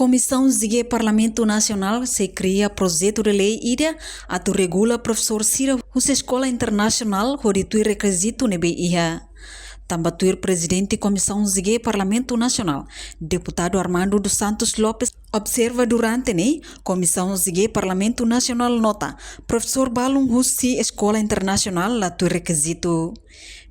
Comissão Zigue Parlamento Nacional se cria projeto de lei ida atu regula professor Sira Husa Escola Internacional hoditui requisito nebe iha. Tambatuir Presidente Comissão Zigue Parlamento Nacional, Deputado Armando dos Santos Lopes, observa durante ne Comissão Zigue Parlamento Nacional nota professor Balung Husi Escola Internacional latu requisito.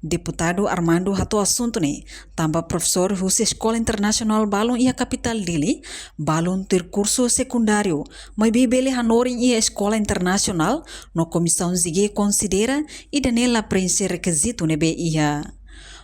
Deputado Armando hato assunto ne tamba professor Husi Escola Internacional Balung ia capital dele, Balung ter curso secundário, mas bebele hanorin ia Escola Internacional no Comissão Zigue considera e danela preenche requisito nebe ia.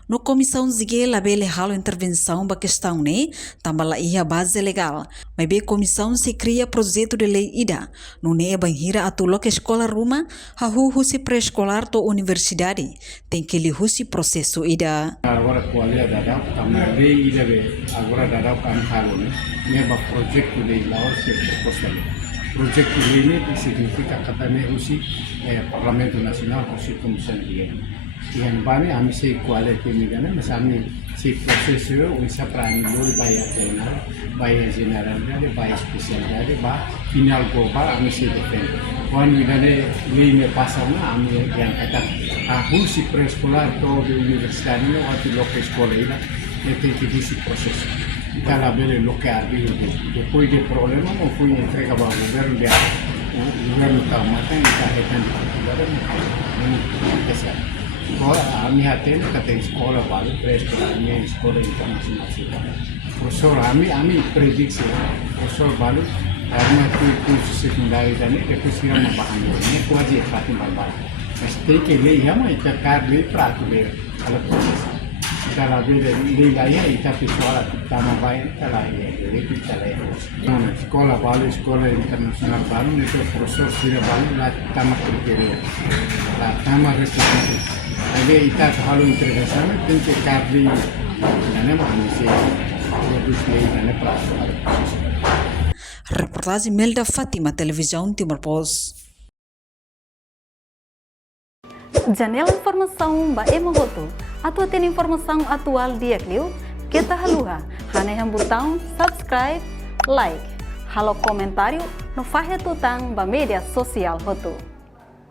No Comissão Zigue labele halo intervenção ba questão ne tambala ia base legal, mas be comissão se cria projeto de lei ida, no ne banhira atulok escola ruma, hahu husi pré-escolar to universidade, tem que li husi processo ida. Agora kualia dadap kami lei ida be agora dadap kan halo ne ba projeto de lei lawas ke proposta. Projeto de lei ne significa kata ne husi Parlamento Nacional husi Comissão Zigue. Yang bani kami se kualiti migana masami se proseso uisa prani lori bayar general dari bayar spesial dari ba final global kami se defend. Wan migane lini pasarna kami yang kata aku si presekolah to di universitas ini atau lokal sekolah ini itu kisi proses. Kalau beli lokal di depois de problema mau punya entrega ba governo dia governo tamatan kita hekan ini besar. Kami haten kata sekolah baru presekolah ini sekolah internasional kita. Profesor kami prediksi profesor baru karena kursus sekundari dan itu siapa memahami ini wajib patin balbal. Mesti kini ya mau kita karli peratu ber kalau proses. Kalau beda nilainya kita visual kita mabain kalau ya jadi kita lihat. Sekolah baru sekolah internasional baru itu profesor siapa baru lah tamat kriteria, lah tamat restriksi. Jadi kita kalau intervensi tem que carli dan manusia produksi dan proses. Reportagem Melda Fatima, Televisão Timor Post. Janela informação ba emohoto. Atua tem informação atual dia kliu. Kita haluha. Hana yang botão subscribe, like. Halo comentário no fahe tutang ba media sosial hoto.